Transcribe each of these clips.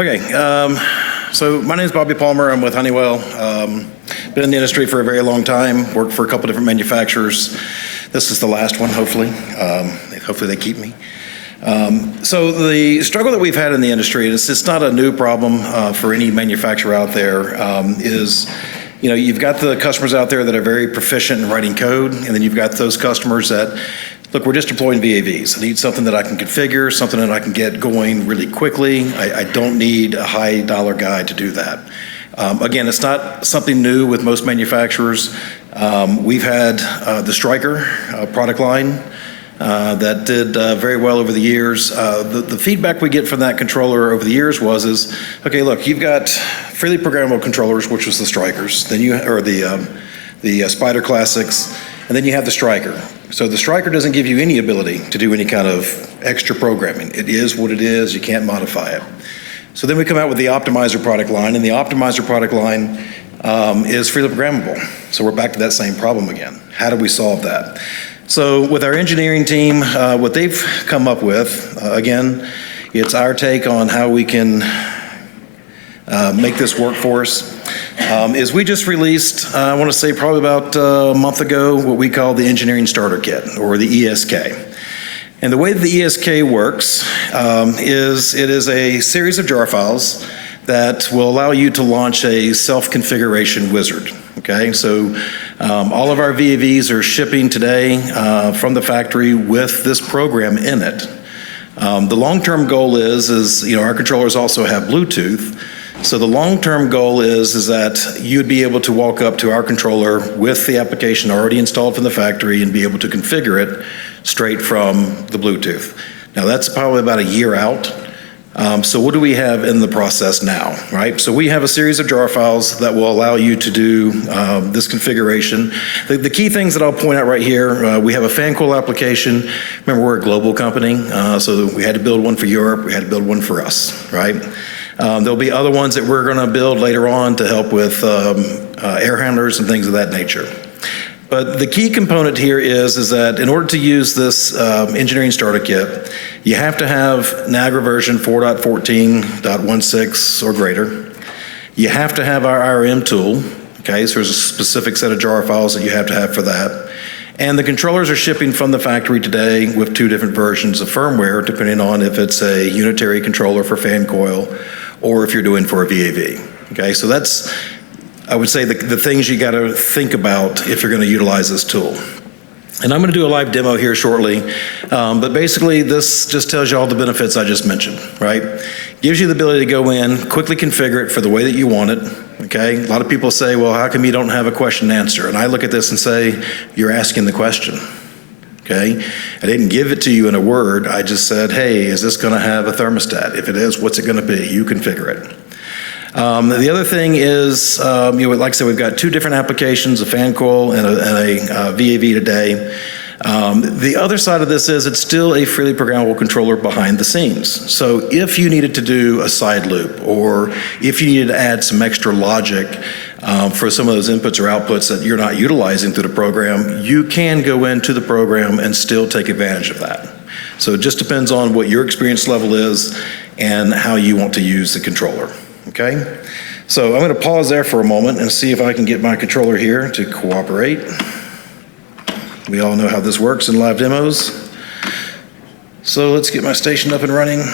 Okay, so my name is Bobby Palmer. I'm with Honeywell. Been in the industry for a very long time, worked for a couple different manufacturers. This is the last one, hopefully. Hopefully they keep me. So the struggle that we've had in the industry, and it's not a new problem for any manufacturer out there, is you've got the customers out there that are very proficient in writing code, and then you've got those customers that, look, we're just deploying VAVs. I need something that I can configure, something that I can get going really quickly. I don't need a high dollar guy to do that. Again, it's not something new with most manufacturers. We've had the Stryker product line that did very well over the years. The feedback we get from that controller over the years is, okay, look, you've got freely programmable controllers, which was the Strykers, then the Spider Classics, and then you have the Stryker. So the Stryker doesn't give you any ability to do any kind of extra programming. It is what it is. You can't modify it. So then we come out with the Optimizer product line, and the Optimizer product line is freely programmable. So we're back to that same problem again. How do we solve that? So with our engineering team, what they've come up with, again, it's our take on how we can make this work for us, is we just released, I want to say probably about a month ago, what we call the Engineering Starter Kit, or the ESK. And the way that the ESK works is it is a series of jar files that will allow you to launch a self-configuration wizard. Okay, so all of our VAVs are shipping today from the factory with this program in it. The long-term goal is our controllers also have Bluetooth. So the long-term goal is that you'd be able to walk up to our controller with the application already installed from the factory and be able to configure it straight from the Bluetooth. Now that's probably about a year out. So what do we have in the process now, right? So we have a series of jar files that will allow you to do this configuration. The key things that I'll point out right here, we have a fan coil application. Remember, we're a global company, so we had to build one for Europe, we had to build one for us, right? There'll be other ones that we're gonna build later on to help with air handlers and things of that nature. But the key component here is that in order to use this engineering starter kit, you have to have Niagara version 4.14.16 or greater. You have to have our IRM tool, okay? So there's a specific set of jar files that you have to have for that. And the controllers are shipping from the factory today with 2 different versions of firmware, depending on if it's a unitary controller for fan coil or if you're doing for a VAV, okay? So that's, I would say, the things you gotta think about if you're gonna utilize this tool. And I'm gonna do a live demo here shortly, but basically this just tells you all the benefits I just mentioned, right? Gives you the ability to go in, quickly configure it for the way that you want it, okay? A lot of people say, well, how come you don't have a question and answer? And I look at this and say, you're asking the question, okay? I didn't give it to you in a word, I just said, hey, is this gonna have a thermostat? If it is, what's it gonna be? You configure it. The other thing is, like I said, we've got 2 different applications, a fan coil and a VAV today. The other side of this is it's still a freely programmable controller behind the scenes. So if you needed to do a side loop, or if you needed to add some extra logic for some of those inputs or outputs that you're not utilizing through the program, you can go into the program and still take advantage of that. So it just depends on what your experience level is and how you want to use the controller. Okay, so I'm going to pause there for a moment and see if I can get my controller here to cooperate. We all know how this works in live demos. So let's get my station up and running.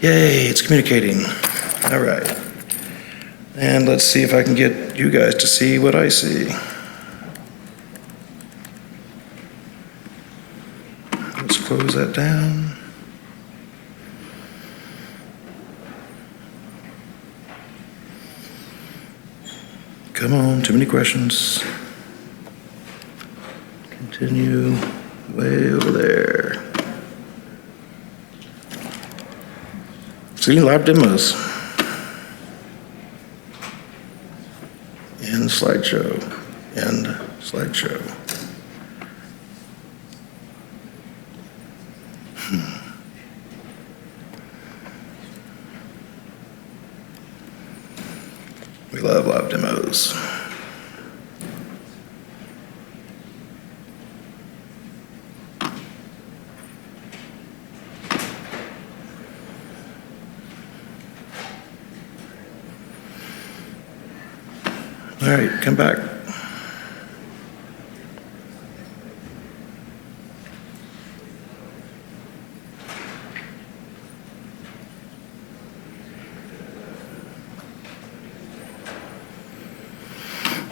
Yay, it's communicating. All right. And let's see if I can get you guys to see what I see. Let's close that down. Come on, too many questions. Continue way over there. See, live demos. End slideshow. End slideshow. We love live demos. All right, come back.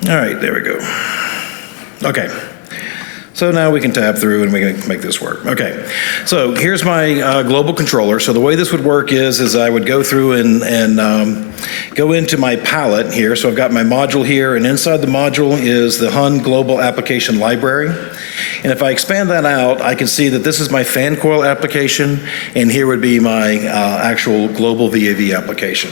All right, there we go. Okay. So now we can tab through and we can make this work. Okay, so here's my global controller. So the way this would work is I would go through and go into my palette here. So I've got my module here, and inside the module is the Hun Global Application Library. And if I expand that out, I can see that this is my fan coil application, and here would be my actual global VAV application.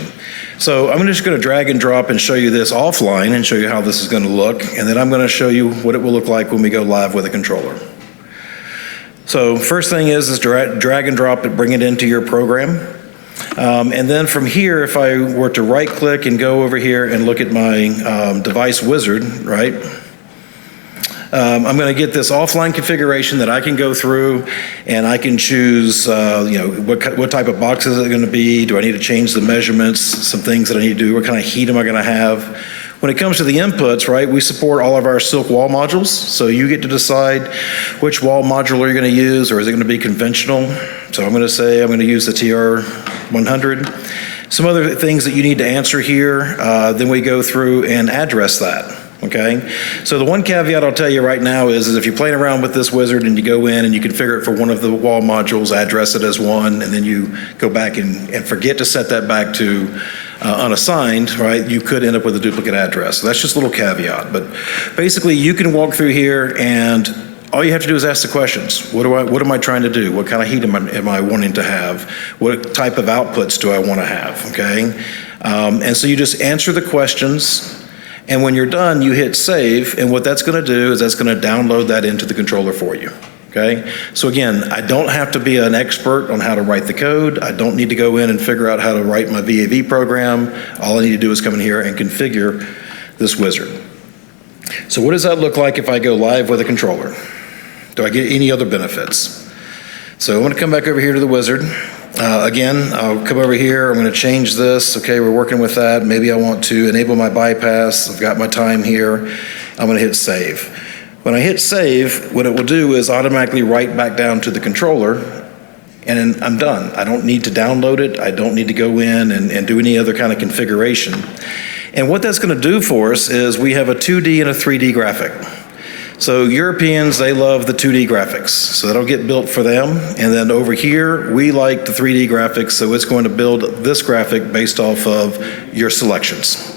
So I'm just going to drag and drop and show you this offline and show you how this is going to look, and then I'm going to show you what it will look like when we go live with a controller. So first thing is drag and drop it, bring it into your program. And then from here, if I were to right click and go over here and look at my device wizard, right? I'm going to get this offline configuration that I can go through, and I can choose, what type of box is it going to be? Do I need to change the measurements? Some things that I need to do. What kind of heat am I going to have? When it comes to the inputs, right, we support all of our silk wall modules, so you get to decide which wall module you're going to use, or is it going to be conventional? So I'm going to say I'm going to use the TR100. Some other things that you need to answer here, then we go through and address that. Okay, so the one caveat I'll tell you right now is if you're playing around with this wizard and you go in and you configure it for one of the wall modules, address it as one, and then you go back and forget to set that back to unassigned, right, you could end up with a duplicate address. So that's just a little caveat. But basically, you can walk through here and all you have to do is ask the questions. What am I trying to do? What kind of heat am I wanting to have? What type of outputs do I want to have? Okay, and so you just answer the questions. And when you're done, you hit save, and what that's going to do is that's going to download that into the controller for you, okay? So again, I don't have to be an expert on how to write the code. I don't need to go in and figure out how to write my VAV program. All I need to do is come in here and configure this wizard. So what does that look like if I go live with a controller? Do I get any other benefits? So I'm going to come back over here to the wizard. Again, I'll come over here, I'm going to change this. Okay, we're working with that. Maybe I want to enable my bypass. I've got my time here. I'm going to hit save. When I hit save, what it will do is automatically write back down to the controller, and I'm done. I don't need to download it. I don't need to go in and do any other kind of configuration. And what that's going to do for us is we have a 2D and a 3D graphic. So Europeans, they love the 2D graphics, so that'll get built for them. And then over here, we like the 3D graphics, so it's going to build this graphic based off of your selections.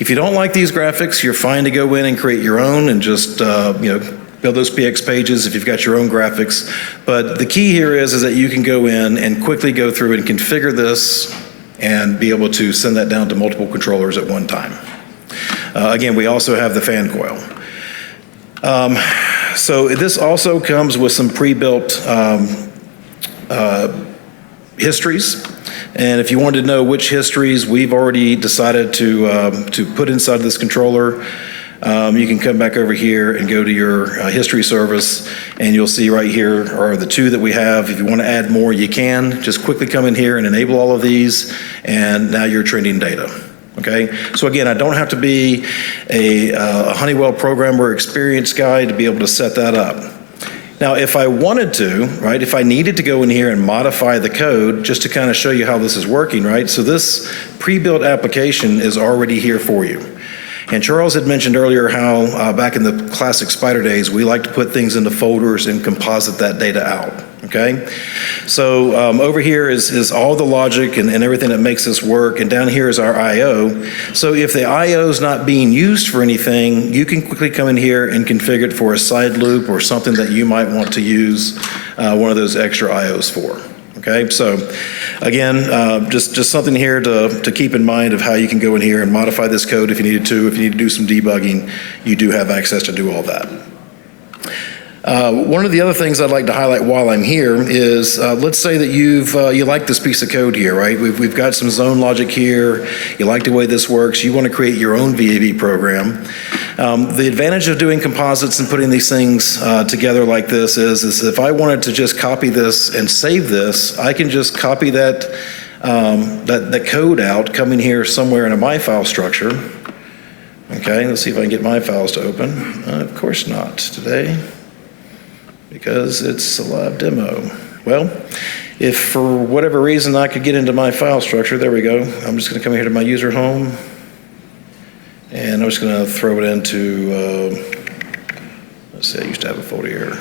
If you don't like these graphics, you're fine to go in and create your own and just build those PX pages if you've got your own graphics. But the key here is that you can go in and quickly go through and configure this and be able to send that down to multiple controllers at one time. Again, we also have the fan coil. So this also comes with some pre-built histories, and if you wanted to know which histories we've already decided to put inside this controller, you can come back over here and go to your history service, and you'll see right here are the two that we have. If you want to add more, you can. Just quickly come in here and enable all of these, and now you're trending data. Okay, so again, I don't have to be a Honeywell programmer or experienced guy to be able to set that up. Now, if I wanted to, right, if I needed to go in here and modify the code just to kind of show you how this is working, right, so this pre-built application is already here for you. And Charles had mentioned earlier how back in the classic Spider days, we like to put things into folders and composite that data out, okay? So over here is all the logic and everything that makes this work, and down here is our I/O. So if the I/O is not being used for anything, you can quickly come in here and configure it for a side loop or something that you might want to use one of those extra I/Os for. Okay, so again, just something here to keep in mind of how you can go in here and modify this code if you needed to. If you need to do some debugging, you do have access to do all that. One of the other things I'd like to highlight while I'm here is, let's say that you like this piece of code here, right? We've got some zone logic here. You like the way this works. You want to create your own VAV program. The advantage of doing composites and putting these things together like this is if I wanted to just copy this and save this, I can just copy that code out, come in here somewhere in a my file structure, Okay, let's see if I can get my files to open. Of course not today, because it's a live demo. Well, if for whatever reason I could get into my file structure, there we go. I'm just going to come here to my user home, and I'm just going to throw it into, let's see, I used to have a folder here.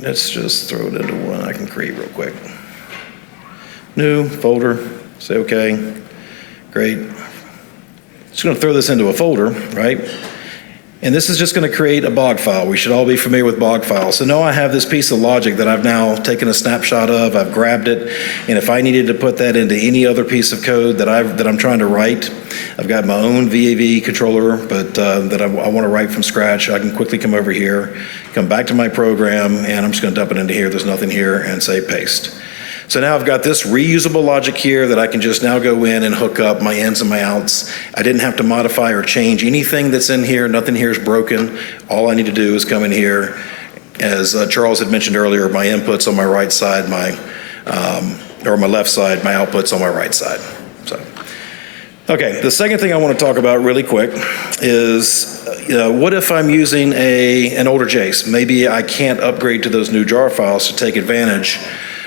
Let's just throw it into one I can create real quick. New folder, say okay, great. Just going to throw this into a folder, right? And this is just going to create a bog file. We should all be familiar with bog files. So now I have this piece of logic that I've now taken a snapshot of, I've grabbed it, and if I needed to put that into any other piece of code that I'm trying to write, I've got my own VAV controller, but that I want to write from scratch. I can quickly come over here, come back to my program, and I'm just going to dump it into here. There's nothing here, and say paste. So now I've got this reusable logic here that I can just now go in and hook up my ins and my outs. I didn't have to modify or change anything that's in here. Nothing here is broken. All I need to do is come in here. As Charles had mentioned earlier, my inputs on my right side, or my left side, my outputs on my right side. So, okay, the second thing I want to talk about really quick is what if I'm using an older Jace? Maybe I can't upgrade to those new jar files to take advantage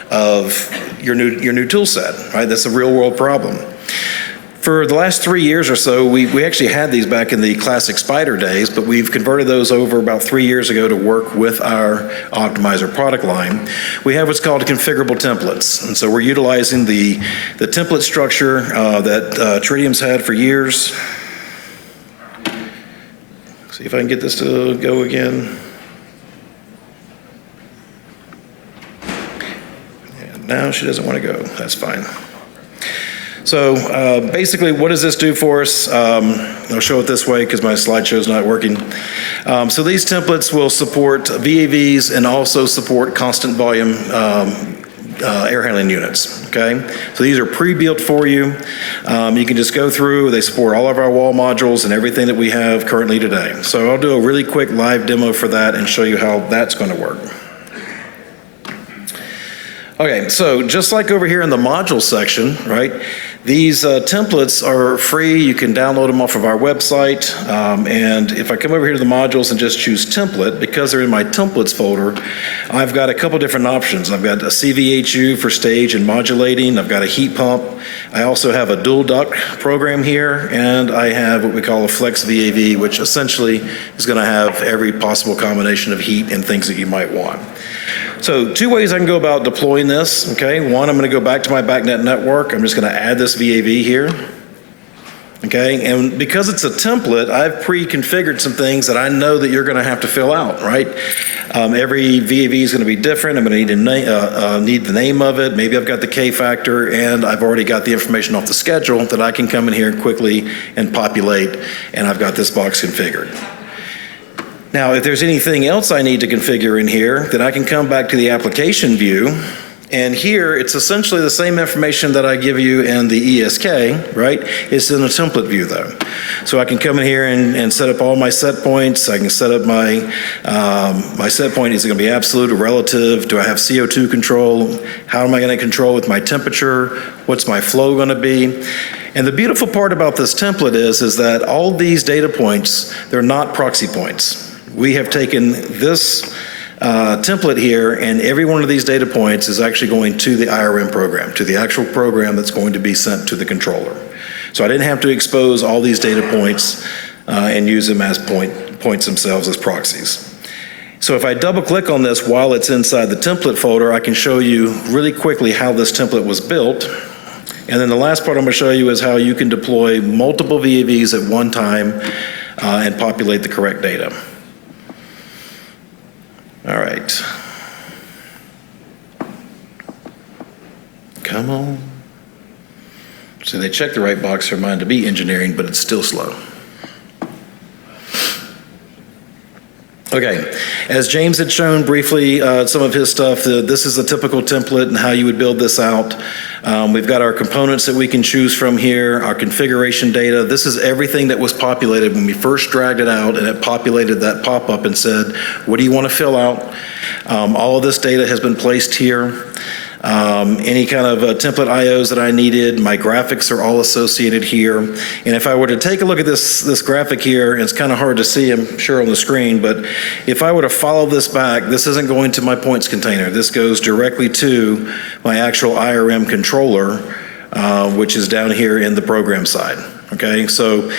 of your new tool set, right? That's a real world problem. For the last 3 years or so, we actually had these back in the classic Spider days, but we've converted those over about 3 years ago to work with our Optimizer product line. We have what's called configurable templates, and so we're utilizing the template structure that Tritium's had for years. See if I can get this to go again. No, she doesn't want to go. That's fine. So basically, what does this do for us? I'll show it this way because my slideshow's not working. So these templates will support VAVs and also support constant volume air handling units, okay? So these are pre-built for you. You can just go through. They support all of our wall modules and everything that we have currently today. So I'll do a really quick live demo for that and show you how that's going to work. Okay, so just like over here in the module section, right, these templates are free. You can download them off of our website. And if I come over here to the modules and just choose template, because they're in my templates folder, I've got a couple different options. I've got a CVHU for stage and modulating. I've got a heat pump. I also have a dual duct program here, and I have what we call a flex VAV, which essentially is going to have every possible combination of heat and things that you might want. So 2 ways I can go about deploying this, okay? One, I'm going to go back to my BACnet network. I'm just going to add this VAV here, okay? And because it's a template, I've pre-configured some things that I know that you're going to have to fill out, right? Every VAV is going to be different. I'm going to need the name of it. Maybe I've got the K factor, and I've already got the information off the schedule that I can come in here quickly and populate, and I've got this box configured. Now, if there's anything else I need to configure in here, then I can come back to the application view, and here it's essentially the same information that I give you in the ESK, right? It's in the template view though. So I can come in here and set up all my set points. I can set up my set point. Is it going to be absolute or relative? Do I have CO2 control? How am I going to control with my temperature? What's my flow going to be? And the beautiful part about this template is that all these data points, they're not proxy points. We have taken this template here, and every one of these data points is actually going to the IRM program, to the actual program that's going to be sent to the controller. So I didn't have to expose all these data points and use them as points themselves as proxies. So if I double click on this while it's inside the template folder, I can show you really quickly how this template was built. And then the last part I'm going to show you is how you can deploy multiple VAVs at one time and populate the correct data. All right. Come on. So they checked the right box for mine to be engineering, but it's still slow. Okay, as James had shown briefly some of his stuff, this is a typical template and how you would build this out. We've got our components that we can choose from here, our configuration data. This is everything that was populated when we first dragged it out, and it populated that pop-up and said, what do you want to fill out? All of this data has been placed here. any kind of template IOs that I needed. My graphics are all associated here. And if I were to take a look at this graphic here, and it's kind of hard to see, I'm sure, on the screen, but if I were to follow this back, this isn't going to my points container. This goes directly to my actual IRM controller, which is down here in the program side. Okay, so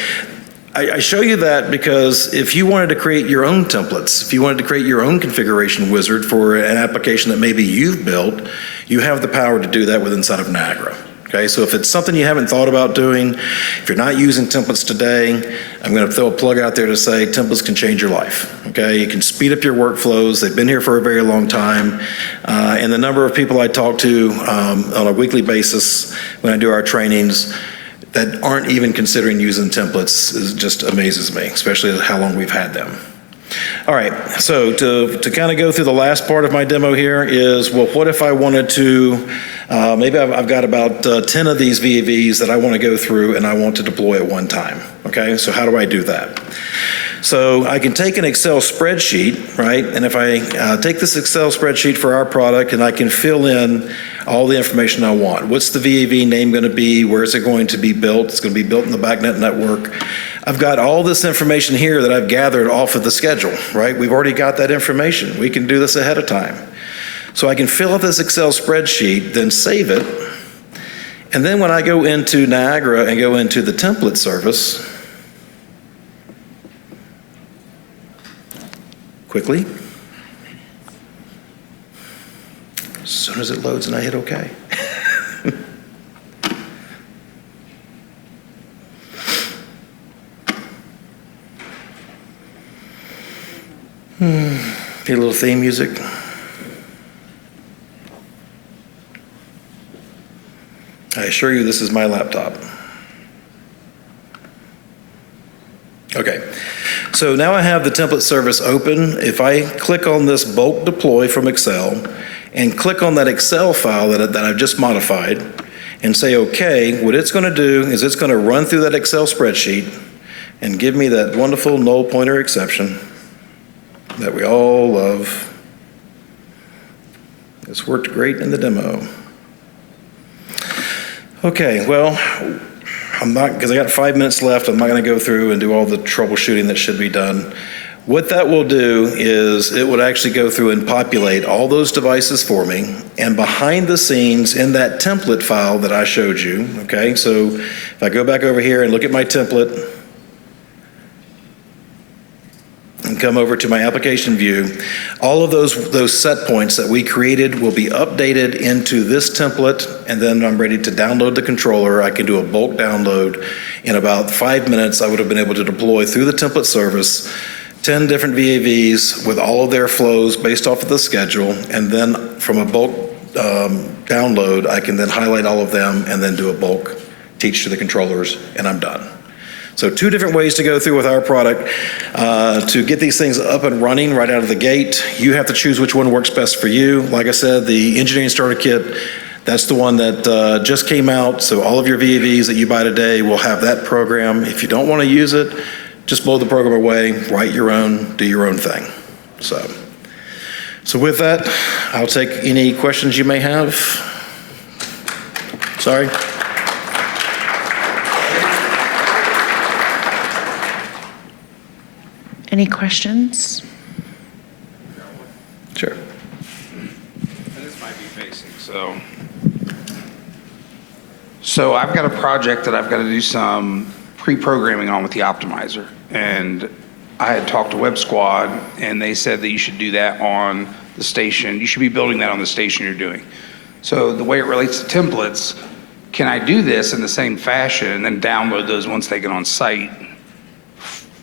I show you that because if you wanted to create your own templates, if you wanted to create your own configuration wizard for an application that maybe you've built, you have the power to do that with inside of Niagara. Okay, so if it's something you haven't thought about doing, if you're not using templates today, I'm going to throw a plug out there to say templates can change your life. Okay, you can speed up your workflows. They've been here for a very long time. And the number of people I talk to on a weekly basis when I do our trainings that aren't even considering using templates just amazes me, especially how long we've had them. All right, so to kind of go through the last part of my demo here is, well, what if I wanted to, maybe I've got about 10 of these VAVs that I want to go through and I want to deploy at one time, okay? So how do I do that? So I can take an Excel spreadsheet, right? And if I take this Excel spreadsheet for our product and I can fill in all the information I want. What's the VAV name going to be? Where is it going to be built? It's going to be built in the BACnet network. I've got all this information here that I've gathered off of the schedule, right? We've already got that information. We can do this ahead of time. So I can fill out this Excel spreadsheet, then save it. And then when I go into Niagara and go into the template service, quickly, as soon as it loads and I hit OK. Get a little theme music. I assure you this is my laptop. Okay, so now I have the template service open. If I click on this bulk deploy from Excel and click on that Excel file that I've just modified and say OK, what it's going to do is it's going to run through that Excel spreadsheet and give me that wonderful null pointer exception that we all love. It's worked great in the demo. Okay, well, I'm not, because I got 5 minutes left, I'm not going to go through and do all the troubleshooting that should be done. What that will do is it would actually go through and populate all those devices for me, and behind the scenes in that template file that I showed you, okay, so if I go back over here and look at my template and come over to my application view, all of those set points that we created will be updated into this template, and then I'm ready to download the controller. I can do a bulk download. In about 5 minutes, I would have been able to deploy through the template service 10 different VAVs with all of their flows based off of the schedule, and then from a bulk download, I can then highlight all of them and then do a bulk teach to the controllers, and I'm done. So 2 different ways to go through with our product. To get these things up and running right out of the gate, you have to choose which one works best for you. Like I said, the engineering starter kit, that's the one that just came out, so all of your VAVs that you buy today will have that program. If you don't want to use it, just blow the program away, write your own, do your own thing. So with that, I'll take any questions you may have. Sorry. Any questions? Sure. And this might be basic, so I've got a project that I've got to do some pre-programming on with the optimizer, and I had talked to Web Squad, and they said that you should do that on the station. You should be building that on the station you're doing. So the way it relates to templates, can I do this in the same fashion and then download those once they get on site?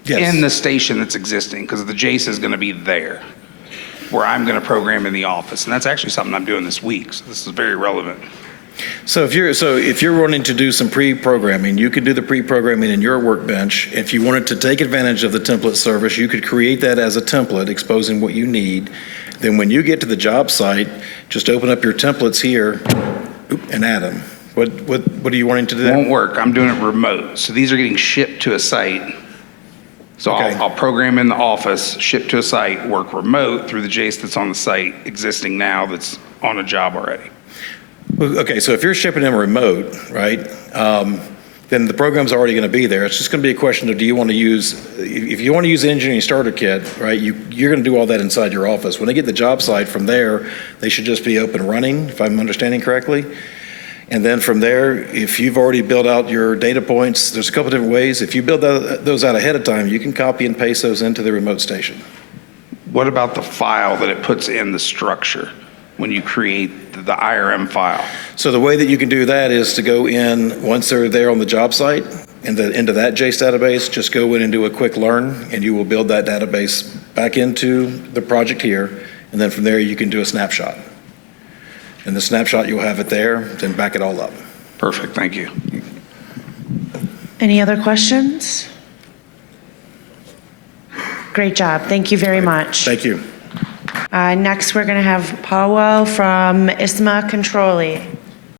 Yes. In the station that's existing, because the Jace is going to be there, where I'm going to program in the office, and that's actually something I'm doing this week. So this is very relevant. So if you're wanting to do some pre-programming, you can do the pre-programming in your workbench. If you wanted to take advantage of the template service, you could create that as a template, exposing what you need. Then when you get to the job site, just open up your templates here and add them. What are you wanting to do? It won't work. I'm doing it remote. So these are getting shipped to a site. So Okay. I'll program in the office, ship to a site, work remote through the Jace that's on the site existing now that's on a job already. Okay, so if you're shipping them remote, right, then the program's already going to be there. It's just going to be a question of, do you want to use, if you want to use the engineering starter kit, right, you're going to do all that inside your office. When they get the job site from there, they should just be up and running, if I'm understanding correctly. And then from there, if you've already built out your data points, there's a couple different ways. If you build those out ahead of time, you can copy and paste those into the remote station. What about the file that it puts in the structure when you create the IRM file? So the way that you can do that is to go in, once they're there on the job site, into that JACE database, just go in and do a quick learn, and you will build that database back into the project here, and then from there you can do a snapshot. And the snapshot, you'll have it there, then back it all up. Perfect, thank you. Any other questions? Great job. Thank you very much. Thank you. Next, we're going to have Powell from ISMA Controlling.